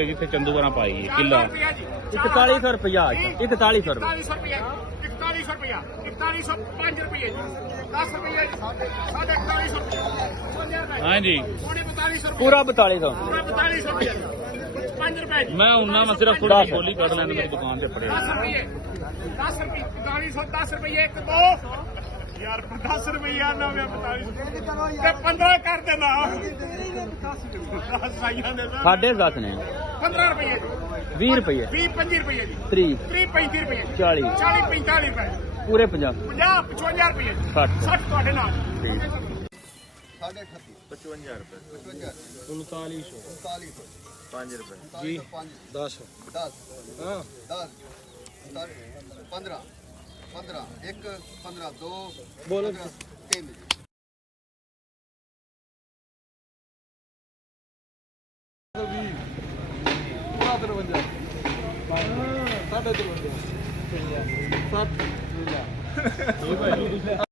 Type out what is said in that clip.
ਉੱਥੇ ਜਿੱਥੇ ਚੰਦੂਗਰਾਂ ਪਾਈ ਹੈ ਕਿੱਲਾ 4100 ਰੁਪਇਆ 4100 ਰੁਪਇਆ 4105 ਰੁਪਏ ਜੀ 10 ਰੁਪਏ ਜੀ 4150 ਰੁਪਏ ਹਾਂਜੀ ਪੂਰਾ 4200 4200 ਰੁਪਏ 5 ਰੁਪਏ ਜੀ ਮੈਂ ਉਹਨਾਂ ਮੈਂ ਸਿਰਫ ਥੋੜੀ ਬੋਲੀ ਕੱਢ ਲੈਂਦਾ ਮੇਰੀ ਦੁਕਾਨ ਤੇ ਪੜੇ 10 ਰੁਪਏ 4210 ਰੁਪਏ 1 2 ਯਾਰ 10 ਰੁਪਏ ਨਾ ਮੈਂ 42 ਤੇ 15 ਕਰ ਦੇਣਾ 10 ਸਾਈਆਂ ਦੇ ਸਾਢੇ 10 ਨੇ 15 ਰੁਪਏ ਜੀ 20 ਰੁਪਏ 20 25 ਰੁਪਏ ਜੀ 30 30 35 ਰੁਪਏ 40 40 45 ਰੁਪਏ ਪੂਰੇ 50 50 55 ਰੁਪਏ 60 60 ਤੁਹਾਡੇ ਨਾਲ 55 ਰੁਪਏ 3900 5 ਰੁਪਏ ਜੀ 10 10 ਹਾਂ 10 15 15 1 15 2 ਬੋਲੋ 3 53 60